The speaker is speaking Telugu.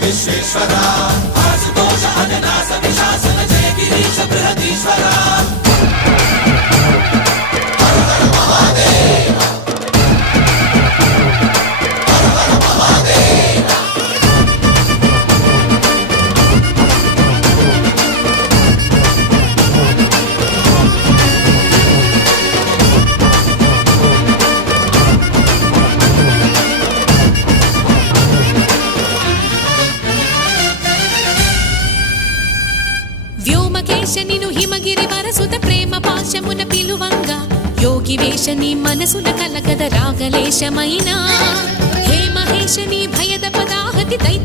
విశ్వేశ్వరా ఆశుతోష అజనాశ విశాసన జయ గిరీశ బృహదీశ్వరా హర హర మహాదేవ హర హర మహాదేవ వ్యోమకేశనిను హిమగిరి వరసుత ప్రేమ పాశమున పిలువంగా యోగి వేషని మనసున కలకద రాగలేశమైనా హే మహేశని భయద పదాహతి దైత్య